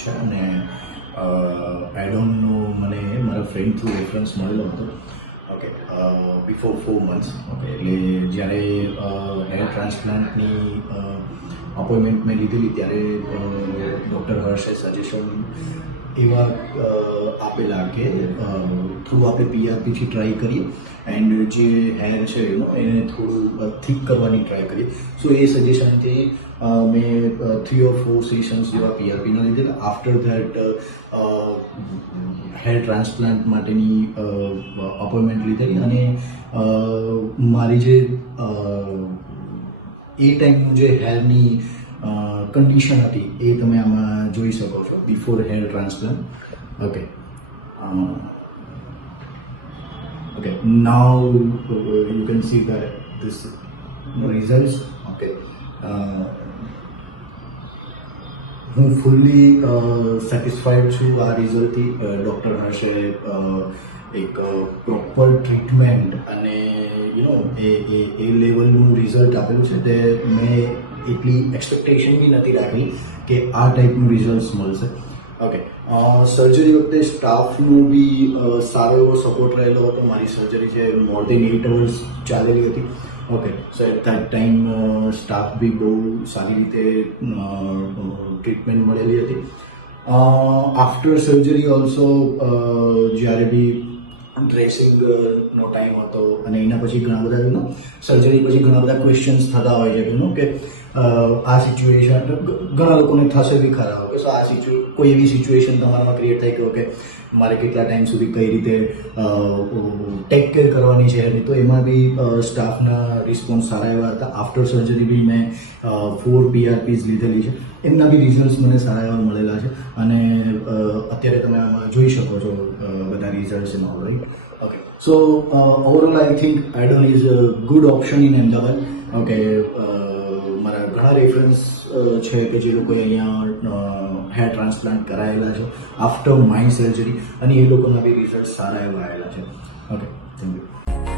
છે અને એડોનનો મને મારા ફ્રેન્ડ થ્રુ રેફરન્સ મળેલો હતો. Okay, before 4 months. ઓકે, એટલે જ્યારે હેર ટ્રાન્સપ્લાન્ટની અપોઇન્ટમેન્ટ મેં લીધેલી ત્યારે ડૉક્ટર હર્ષે સજેશન એવા આપેલા કે થ્રુ આપણે PRPથી ટ્રાય કરીએ એન્ડ જે હેર છે એને થોડું થીક કરવાની ટ્રાય કરીએ. સો એ સજેશનથી મેં 3 or 4 સેશન્સ જેવા PRPના લીધેલા. આફ્ટર ધેટ હેર ટ્રાન્સપ્લાન્ટ માટેની અપોઇન્ટમેન્ટ લીધેલી અને મારી જે એ ટાઈમનું જે હેરની કન્ડિશન હતી એ તમે આમાં જોઈ શકો છો before hair transplant. Okay, okay, now you can see that this results. Okay, હું ફૂલ્લી સેટિસ્ફાઈડ છું આ રિઝલ્ટથી. ડૉક્ટર હર્ષે એક પ્રોપર ટ્રીટમેન્ટ અને એ લેવલનું રિઝલ્ટ આપેલું છે તે મેં એટલી એક્સપેક્ટેશન બી નથી રાખી કે આ ટાઈપનું રિઝલ્ટ મળશે. ઓકે, સર્જરી વખતે સ્ટાફનો બી સારો એવો સપોર્ટ રહેલો હતો. મારી સર્જરી છે મોર દેન 8 hours ચાલેલી હતી. Okay, so at that time staff બી બહુ સારી રીતે ટ્રીટમેન્ટ મળેલી હતી. આફ્ટર સર્જરી ઓલ્સો જ્યારે બી ડ્રેસિંગનો ટાઈમ હતો અને એના પછી ઘણા બધા સર્જરી પછી ઘણા બધા ક્વેશ્ચન્સ થતા હોય છે કે આ સિચ્યુએશન ઘણા લોકોને થશે બી ખરા હોય કે સો આ કોઈ એવી સિચ્યુએશન તમારામાં ક્રિએટ થાય કે ઓકે મારે કેટલા ટાઈમ સુધી કઈ રીતે ટેક કેર કરવાની છે એની, તો એમાં બી સ્ટાફના રિસ્પોન્સ સારા એવા હતા. આફ્ટર સર્જરી બી મેં 4 PRPs લીધેલી છે, એમના બી રિઝલ્ટ્સ મને સારા એવા મળેલા છે અને અત્યારે તમે આમાં જોઈ શકો છો બધા રિઝલ્ટ્સ એમાં alright. Okay, so overall I think adorn is a good option in Ahmedabad. Okay, મારા ઘણા રેફરન્સ છે કે જે લોકોએ અહીંયા હેર ટ્રાન્સપ્લાન્ટ કરાયેલા છે આફ્ટર માય સર્જરી અને એ લોકોના બી રિઝલ્ટ સારા એવા આવેલા છે. Okay, thank you.